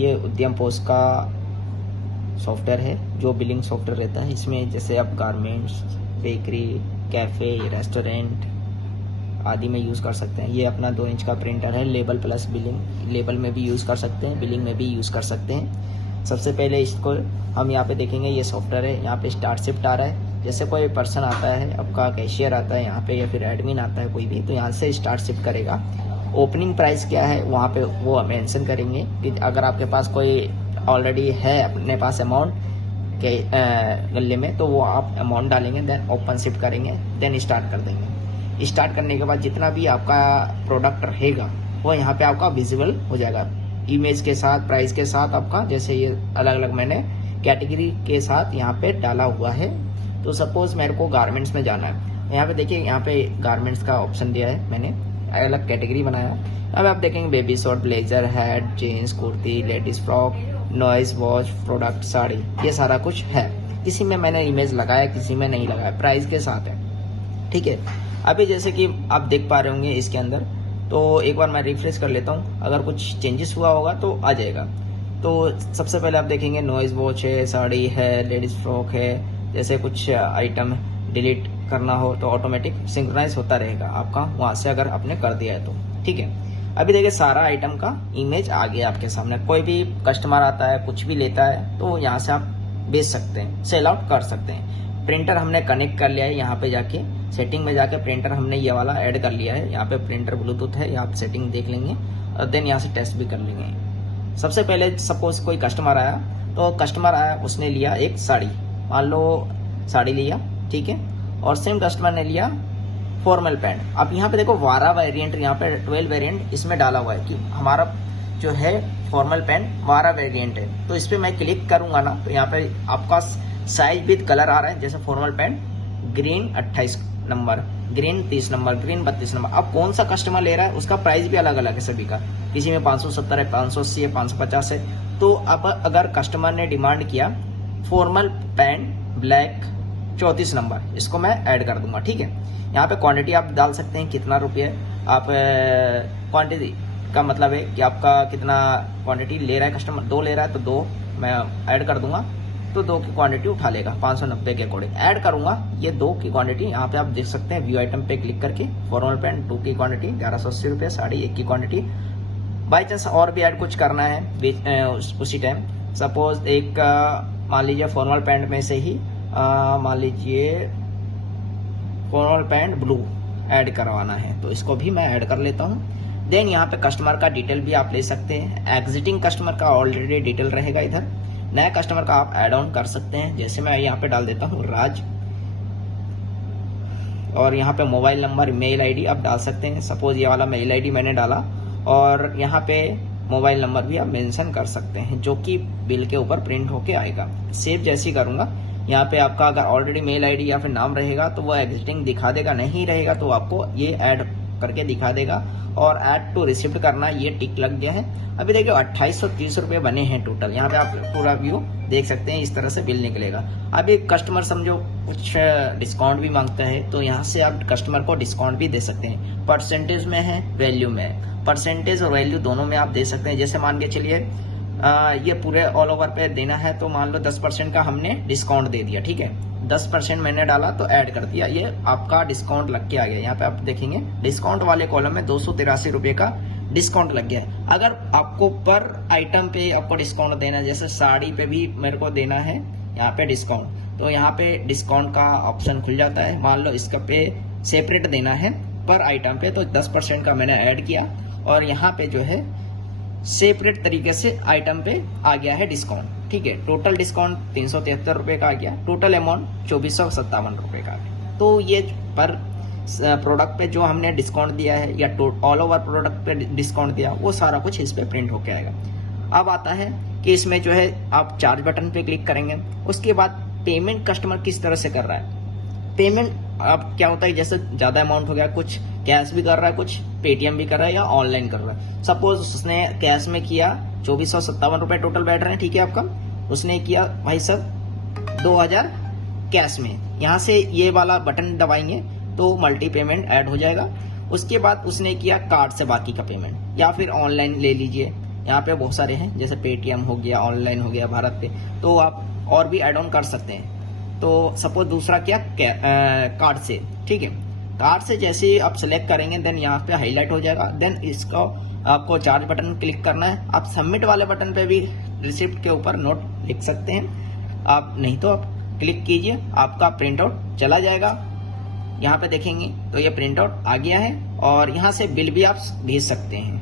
ये उद्यम पोस्ट का सॉफ्टवेयर है जो बिलिंग सॉफ्टवेयर रहता है। इसमें जैसे आप गारमेंट्स, बेकरी, कैफ़े, रेस्टोरेंट आदि में यूज़ कर सकते हैं। ये अपना 2 इंच का प्रिंटर है। लेबल प्लस बिलिंग, लेबल में भी यूज़ कर सकते हैं, बिलिंग में भी यूज़ कर सकते हैं। सबसे पहले इसको हम यहाँ पे देखेंगे, ये सॉफ्टवेयर है। यहाँ पे स्टार्ट शिफ्ट आ रहा है। जैसे कोई पर्सन आता है, आपका कैशियर आता है यहाँ पे या फिर एडमिन आता है कोई भी, तो यहाँ से स्टार्ट शिफ्ट करेगा। ओपनिंग प्राइस क्या है वहाँ पे वो मेंशन करेंगे कि अगर आपके पास कोई ऑलरेडी है अपने पास अमाउंट के गले में, तो वो आप अमाउंट डालेंगे, देन ओपन शिफ्ट करेंगे, देन स्टार्ट कर देंगे। स्टार्ट करने के बाद जितना भी आपका प्रोडक्ट रहेगा वो यहाँ पे आपका विजिबल हो जाएगा, इमेज के साथ, प्राइस के साथ आपका। जैसे ये अलग अलग मैंने कैटेगरी के साथ यहाँ पे डाला हुआ है। तो सपोज मेरे को गारमेंट्स में जाना है, यहाँ पे देखिए, यहाँ पे गारमेंट्स का ऑप्शन दिया है, मैंने अलग कैटेगरी बनाया। अब आप देखेंगे baby short, blazer, hat, jeans, kurti, ladies frock, नॉइज, वॉच, प्रोडक्ट, साड़ी, ये सारा कुछ है। किसी में मैंने इमेज लगाया, किसी में नहीं लगाया, प्राइस के साथ है, ठीक है। अभी जैसे कि आप देख पा रहे होंगे इसके अंदर, तो एक बार मैं रिफ्रेश कर लेता हूँ, अगर कुछ चेंजेस हुआ होगा तो आ जाएगा। तो सबसे पहले आप देखेंगे नॉइज वॉच है, साड़ी है, लेडीज फ्रॉक है। जैसे कुछ आइटम डिलीट करना हो तो ऑटोमेटिक सिंक्रोनाइज होता रहेगा आपका, वहां से अगर आपने कर दिया है तो, ठीक है। अभी देखिए सारा आइटम का इमेज आ गया आपके सामने। कोई भी कस्टमर आता है, कुछ भी लेता है, तो यहाँ से आप बेच सकते हैं, सेल आउट कर सकते हैं। प्रिंटर हमने कनेक्ट कर लिया है, यहाँ पे जाके सेटिंग में जाके प्रिंटर हमने ये वाला ऐड कर लिया है। यहाँ पे प्रिंटर ब्लूटूथ है, यहाँ पे सेटिंग देख लेंगे और देन यहाँ से टेस्ट भी कर लेंगे। सबसे पहले सपोज कोई कस्टमर आया, तो कस्टमर आया, उसने लिया एक साड़ी, मान लो साड़ी लिया, ठीक है, और सेम कस्टमर ने लिया फॉर्मल पैंट। अब यहाँ पे देखो 12 वेरिएंट, यहाँ पे 12 वेरिएंट इसमें डाला हुआ है कि हमारा जो है फॉर्मल पैंट 12 वेरिएंट है। तो इस पे मैं क्लिक करूंगा ना, तो यहाँ पे आपका साइज विद कलर आ रहा है। जैसे formal pant green 28 number, green 30 number, green 32 number. अब कौन सा कस्टमर ले रहा है उसका प्राइस भी अलग अलग है सभी का। किसी में 570 है, 580 है, 550 है। तो अब अगर कस्टमर ने डिमांड किया फॉर्मल पैंट ब्लैक 34 नंबर, इसको मैं ऐड कर दूंगा, ठीक है। यहाँ पे क्वांटिटी आप डाल सकते हैं, कितना रुपये आप क्वांटिटी का मतलब है कि आपका कितना क्वांटिटी ले रहा है कस्टमर। 2 ले रहा है तो 2 मैं ऐड कर दूंगा, तो 2 की क्वांटिटी उठा लेगा 590 के अकॉर्डिंग। ऐड करूंगा ये 2 की क्वांटिटी, यहाँ पे आप देख सकते हैं व्यू आइटम पे क्लिक करके। फॉर्मल पैंट 2 की क्वांटिटी 1180 रुपये, साड़ी 1 की क्वांटिटी। बाई चांस और भी ऐड कुछ करना है उसी टाइम, सपोज एक मान लीजिए फॉर्मल पैंट में से ही मान लीजिए फॉर्मल पैंट ब्लू ऐड करवाना है, तो इसको भी मैं ऐड कर लेता हूँ। देन यहाँ पे कस्टमर का डिटेल भी आप ले सकते हैं। एग्जिटिंग कस्टमर का ऑलरेडी डिटेल रहेगा इधर, नया कस्टमर का आप ऐड ऑन कर सकते हैं। जैसे मैं यहाँ पे डाल देता हूँ राज, और यहाँ पे मोबाइल नंबर, मेल आईडी आप डाल सकते हैं। सपोज ये वाला मेल आईडी मैंने डाला, और यहाँ पे मोबाइल नंबर भी आप मेंशन कर सकते हैं, जो कि बिल के ऊपर प्रिंट होके आएगा। सेव जैसे ही करूंगा, यहाँ पे आपका अगर ऑलरेडी मेल आईडी या फिर नाम रहेगा तो वो एग्जिटिंग दिखा देगा, नहीं रहेगा तो आपको ये ऐड करके दिखा देगा। और ऐड टू रिसिप्ट करना, ये टिक लग गया है। अभी देखिए 2830 रुपये बने हैं टोटल। यहाँ पे आप पूरा व्यू देख सकते हैं, इस तरह से बिल निकलेगा। अभी कस्टमर समझो कुछ डिस्काउंट भी मांगता है, तो यहाँ से आप कस्टमर को डिस्काउंट भी दे सकते हैं। परसेंटेज में है, वैल्यू में है, परसेंटेज और वैल्यू दोनों में आप दे सकते हैं। जैसे मान के चलिए ये पूरे ऑल ओवर पे देना है, तो मान लो 10% का हमने डिस्काउंट दे दिया, ठीक है। 10% मैंने डाला तो ऐड कर दिया, ये आपका डिस्काउंट लग के आ गया। यहाँ पे आप देखेंगे डिस्काउंट वाले कॉलम में 283 रुपये का डिस्काउंट लग गया है। अगर आपको पर आइटम पे आपको डिस्काउंट देना है, जैसे साड़ी पे भी मेरे को देना है यहाँ पे डिस्काउंट, तो यहाँ पे डिस्काउंट का ऑप्शन खुल जाता है। मान लो इसका पे सेपरेट देना है पर आइटम पे, तो 10% का मैंने ऐड किया, और यहाँ पे जो है सेपरेट तरीके से आइटम पे आ गया है डिस्काउंट, ठीक है। टोटल डिस्काउंट 373 रुपये का आ गया, टोटल अमाउंट 2457 रुपये का आ गया। तो ये पर प्रोडक्ट पे जो हमने डिस्काउंट दिया है या ऑल ओवर प्रोडक्ट पे डिस्काउंट दिया, वो सारा कुछ इस पे प्रिंट होके आएगा। अब आता है कि इसमें जो है आप चार्ज बटन पे क्लिक करेंगे, उसके बाद पेमेंट कस्टमर किस तरह से कर रहा है। पेमेंट अब क्या होता है, जैसे ज्यादा अमाउंट हो गया, कुछ कैश भी कर रहा है, कुछ पेटीएम भी कर रहा है या ऑनलाइन कर रहा है। सपोज उसने कैश में किया 2457 रुपए टोटल बैठ रहे हैं, ठीक है आपका। उसने किया भाई साहब 2000 कैश में, यहाँ से ये वाला बटन दबाएंगे तो मल्टी पेमेंट ऐड हो जाएगा। उसके बाद उसने किया कार्ड से बाकी का पेमेंट, या फिर ऑनलाइन ले लीजिए, यहाँ पे बहुत सारे हैं, जैसे पेटीएम हो गया, ऑनलाइन हो गया, भारत पे, तो आप और भी ऐड ऑन कर सकते हैं। तो सपोज दूसरा क्या, कार्ड से, ठीक है, कार्ड से जैसे ही आप सेलेक्ट करेंगे देन यहाँ पे हाईलाइट हो जाएगा। देन इसको आपको चार्ज बटन क्लिक करना है। आप सबमिट वाले बटन पे भी रिसिप्ट के ऊपर नोट लिख सकते हैं आप, नहीं तो आप क्लिक कीजिए, आपका प्रिंट आउट चला जाएगा। यहाँ पे देखेंगे तो ये प्रिंट आउट आ गया है और यहाँ से बिल भी आप भेज सकते हैं।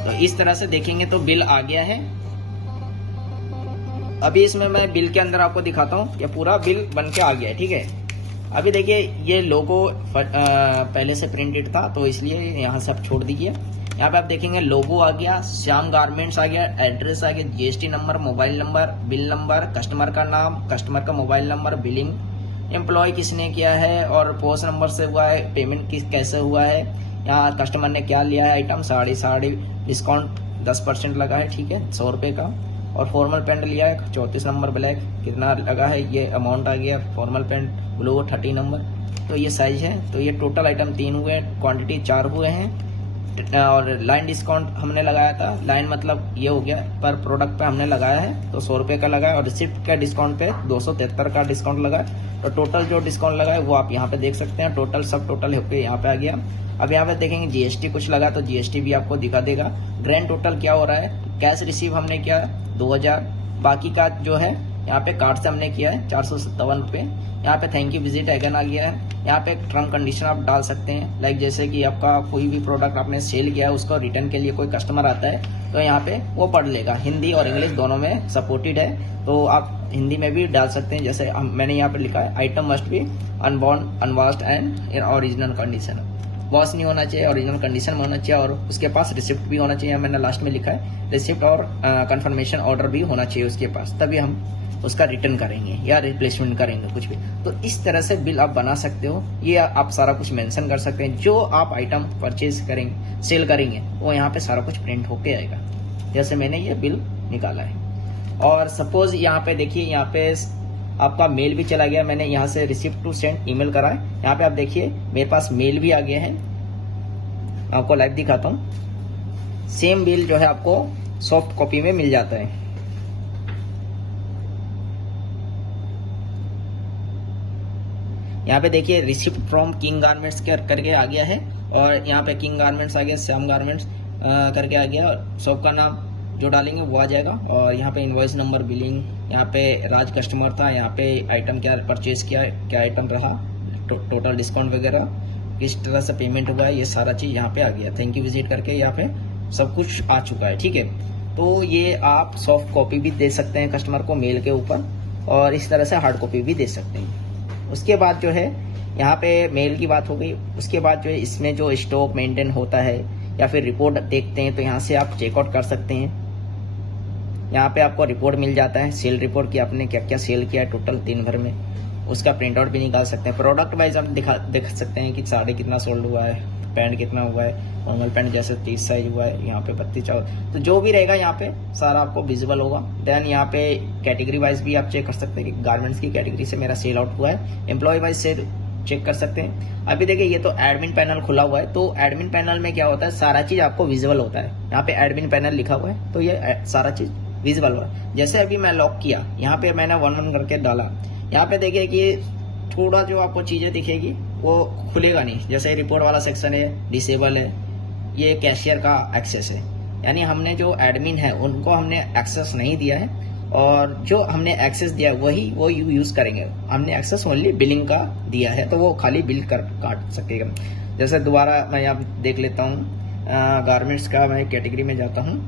तो इस तरह से देखेंगे तो बिल आ गया है। अभी इसमें मैं बिल के अंदर आपको दिखाता हूँ, ये पूरा बिल बन के आ गया है, ठीक है। अभी देखिए ये लोगो पहले से प्रिंटेड था तो इसलिए यहाँ से आप छोड़ दीजिए। यहाँ पे आप देखेंगे लोगो आ गया, श्याम गारमेंट्स आ गया, एड्रेस आ गया, GST number, mobile number, bill number, customer का नाम, कस्टमर का मोबाइल नंबर, बिलिंग, एम्प्लॉय किसने किया है और पोस्ट नंबर से हुआ है, पेमेंट कैसे हुआ है, यहाँ कस्टमर ने क्या लिया है आइटम, साड़ी डिस्काउंट 10% लगा है, ठीक है, 100 रुपये का। और फॉर्मल पैंट लिया है 34 नंबर ब्लैक, कितना लगा है, ये अमाउंट आ गया। फॉर्मल पैंट ब्लू 30 नंबर, तो ये साइज है। तो ये टोटल आइटम 3 हुए, क्वांटिटी 4 हुए हैं। और लाइन डिस्काउंट हमने लगाया था, लाइन मतलब ये हो गया पर प्रोडक्ट पे हमने लगाया है तो 100 रुपये का लगा है। और रिसिप्ट का डिस्काउंट पे 273 का डिस्काउंट लगा है। तो टोटल जो डिस्काउंट लगा है वो आप यहाँ पे देख सकते हैं, टोटल सब टोटल होके यहाँ पे आ गया। अब यहाँ पे देखेंगे जीएसटी कुछ लगा तो जीएसटी भी आपको दिखा देगा। ग्रैंड टोटल क्या हो रहा है, कैश रिसीव हमने किया 2000, बाकी का जो है यहाँ पे कार्ड से हमने किया है 457 रुपये। यहाँ पे थैंक यू विजिट अगेन आ गया है। यहाँ पे टर्म कंडीशन आप डाल सकते हैं, लाइक जैसे कि आपका कोई भी प्रोडक्ट आपने सेल किया है उसको रिटर्न के लिए कोई कस्टमर आता है तो यहाँ पे वो पढ़ लेगा। हिंदी और इंग्लिश दोनों में सपोर्टेड है, तो आप हिंदी में भी डाल सकते हैं। जैसे मैंने यहाँ पे लिखा है item must be unborn, unwashed and in original condition, wash नहीं होना चाहिए, ओरिजिनल कंडीशन में होना चाहिए और उसके पास रिसिप्ट भी होना चाहिए। मैंने लास्ट में लिखा है रिसिप्ट और कंफर्मेशन ऑर्डर भी होना चाहिए उसके पास, तभी हम उसका रिटर्न करेंगे या रिप्लेसमेंट करेंगे कुछ भी। तो इस तरह से बिल आप बना सकते हो, ये आप सारा कुछ मेंशन कर सकते हैं। जो आप आइटम परचेज करेंगे, सेल करेंगे, वो यहाँ पे सारा कुछ प्रिंट होके आएगा, जैसे मैंने ये बिल निकाला है। और सपोज यहाँ पे देखिए, यहाँ पे आपका मेल भी चला गया, मैंने यहाँ से रिसिप्ट टू सेंड ईमेल करा है। यहाँ पे आप देखिए मेरे पास मेल भी आ गया है, आपको लाइव दिखाता हूँ। सेम बिल जो है आपको सॉफ्ट कॉपी में मिल जाता है। यहाँ पे देखिए रिसिप्ट फ्रॉम किंग गारमेंट्स करके आ गया है और यहाँ पे किंग गारमेंट्स आ गया, श्याम गारमेंट्स करके आ गया, और शॉप का नाम जो डालेंगे वो आ जाएगा। और यहाँ पे इनवॉइस नंबर, बिलिंग, यहाँ पे राज कस्टमर था, यहाँ पे आइटम क्या परचेज किया, क्या आइटम रहा, टोटल डिस्काउंट वगैरह, किस तरह से पेमेंट हुआ है, ये सारा चीज़ यहाँ पे आ गया। थैंक यू विजिट करके यहाँ पे सब कुछ आ चुका है, ठीक है। तो ये आप सॉफ्ट कॉपी भी दे सकते हैं कस्टमर को मेल के ऊपर, और इस तरह से हार्ड कॉपी भी दे सकते हैं। उसके बाद जो है यहाँ पे मेल की बात हो गई। उसके बाद जो है इसमें जो स्टॉक मेंटेन होता है या फिर रिपोर्ट देखते हैं तो यहाँ से आप चेकआउट कर सकते हैं। यहाँ पे आपको रिपोर्ट मिल जाता है, सेल रिपोर्ट की आपने क्या क्या सेल किया है टोटल दिन भर में, उसका प्रिंट आउट भी निकाल सकते हैं। प्रोडक्ट वाइज आप देख सकते हैं कि साड़ी कितना सोल्ड हुआ है, पैंट कितना हुआ है, नॉर्मल पैंट जैसे 30 साइज हुआ है, यहाँ पे 32 4, तो जो भी रहेगा यहाँ पे सारा आपको विजिबल होगा। देन यहाँ पे कैटेगरी वाइज भी आप चेक कर सकते हैं कि गारमेंट्स की कैटेगरी से मेरा सेल आउट हुआ है, एम्प्लॉय वाइज से चेक कर सकते हैं। अभी देखिए ये तो एडमिन पैनल खुला हुआ है, तो एडमिन पैनल में क्या होता है, सारा चीज आपको विजिबल होता है। यहाँ पे एडमिन पैनल लिखा हुआ है तो ये सारा चीज विजिबल हुआ है। जैसे अभी मैं लॉक किया, यहाँ पे मैंने 1-1 करके डाला, यहाँ पे देखिए कि थोड़ा जो आपको चीजें दिखेगी वो खुलेगा नहीं। जैसे रिपोर्ट वाला सेक्शन है, डिसेबल है, ये कैशियर का एक्सेस है, यानी हमने जो एडमिन है उनको हमने एक्सेस नहीं दिया है, और जो हमने एक्सेस दिया है वही वो यूज करेंगे। हमने एक्सेस ओनली बिलिंग का दिया है तो वो खाली बिल कर काट सकेगा। जैसे दोबारा मैं यहाँ देख लेता हूँ, गारमेंट्स का मैं कैटेगरी में जाता हूँ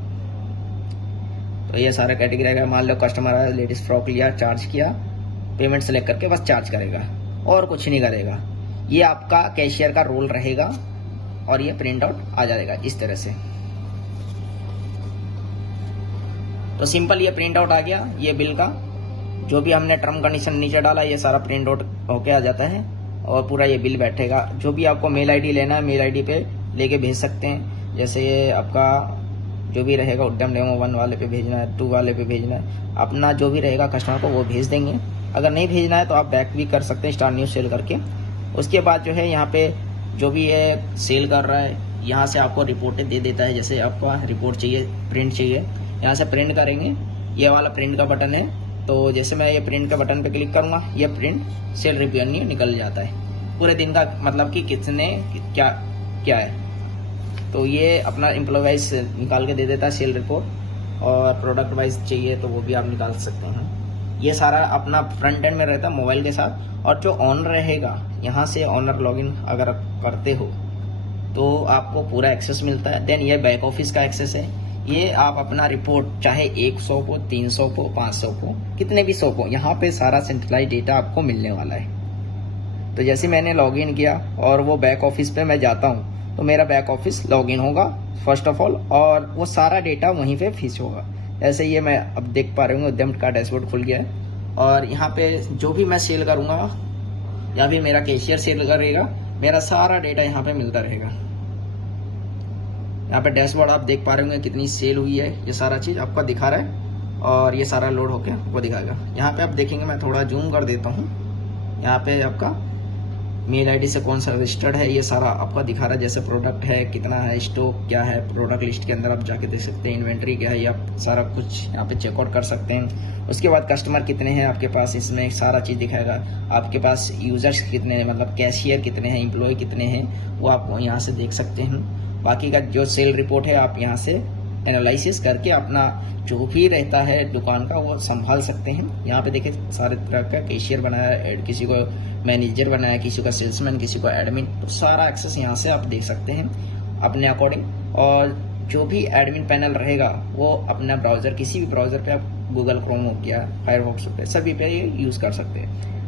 तो ये सारा कैटेगरी आएगा। मान लो कस्टमर आया, लेडीज फ्रॉक लिया, चार्ज किया, पेमेंट सेलेक्ट करके बस चार्ज करेगा और कुछ नहीं करेगा। ये आपका कैशियर का रोल रहेगा और ये प्रिंट आउट आ जाएगा इस तरह से। तो सिंपल ये प्रिंट आउट आ गया, ये बिल का जो भी हमने टर्म कंडीशन नीचे डाला ये सारा प्रिंट आउट होके आ जाता है और पूरा ये बिल बैठेगा। जो भी आपको मेल आईडी लेना है मेल आईडी पे लेके भेज सकते हैं। जैसे ये आपका जो भी रहेगा उद्यम डेमो 1 वाले पे भेजना है, 2 वाले पे भेजना है, अपना जो भी रहेगा कस्टमर को वो भेज देंगे। अगर नहीं भेजना है तो आप बैक भी कर सकते हैं स्टार न्यू सेल करके। उसके बाद जो है यहाँ पे जो भी ये सेल कर रहा है यहाँ से आपको रिपोर्टें दे देता है। जैसे आपका रिपोर्ट चाहिए, प्रिंट चाहिए, यहाँ से प्रिंट करेंगे, ये वाला प्रिंट का बटन है। तो जैसे मैं ये प्रिंट का बटन पे क्लिक करूँगा, ये प्रिंट सेल रिव्यू निकल जाता है पूरे दिन का, मतलब कि कितने क्या है। तो ये अपना एम्प्लॉय वाइज निकाल के दे देता है सेल रिपोर्ट, और प्रोडक्ट वाइज चाहिए तो वो भी आप निकाल सकते हैं। ये सारा अपना फ्रंट एंड में रहता है मोबाइल के साथ। और जो ऑनर रहेगा, यहाँ से ऑनर लॉगिन अगर आप करते हो तो आपको पूरा एक्सेस मिलता है। देन ये बैक ऑफिस का एक्सेस है। ये आप अपना रिपोर्ट चाहे 100 को, 300 को, 500 को, कितने भी 100 को, यहाँ पे सारा सेंट्रलाइज डेटा आपको मिलने वाला है। तो जैसे मैंने लॉगिन किया और वो बैक ऑफिस पे मैं जाता हूँ तो मेरा बैक ऑफिस लॉगिन होगा फर्स्ट ऑफ ऑल, और वो सारा डेटा वहीं पे फिच होगा। जैसे ये मैं अब देख पा रहे हूँ उद्यम का डैशबोर्ड खुल गया है, और यहाँ पे जो भी मैं सेल करूँगा या फिर मेरा कैशियर सेल करेगा, मेरा सारा डेटा यहाँ पे मिलता रहेगा। यहाँ पे डैशबोर्ड आप देख पा रहे होंगे कितनी सेल हुई है, ये सारा चीज़ आपको दिखा रहा है, और ये सारा लोड होके आपको दिखाएगा। यहाँ पे आप देखेंगे, मैं थोड़ा जूम कर देता हूँ, यहाँ पे आपका मेल आईडी से कौन सा रजिस्टर्ड है ये सारा आपका दिखा रहा है। जैसे प्रोडक्ट है, कितना है, स्टॉक क्या है, प्रोडक्ट लिस्ट के अंदर आप जाके देख सकते हैं, इन्वेंट्री क्या है, ये आप सारा कुछ यहाँ पे चेकआउट कर सकते हैं। उसके बाद कस्टमर कितने हैं आपके पास, इसमें सारा चीज़ दिखाएगा। आपके पास यूजर्स कितने हैं, मतलब कैशियर कितने हैं, एम्प्लॉय कितने हैं, वो आप यहाँ से देख सकते हैं। बाकी का जो सेल रिपोर्ट है आप यहाँ से एनालिसिस करके अपना जो भी रहता है दुकान का वो संभाल सकते हैं। यहाँ पे देखिए सारे तरह का कैशियर बनाया है, किसी को मैनेजर बनाया, किसी का सेल्समैन, किसी को एडमिन, तो सारा एक्सेस यहाँ से आप देख सकते हैं अपने अकॉर्डिंग। और जो भी एडमिन पैनल रहेगा वो अपना ब्राउज़र, किसी भी ब्राउज़र पे आप गूगल क्रोम हो गया, फायरफॉक्स हो गया, सभी पे यूज़ कर सकते हैं।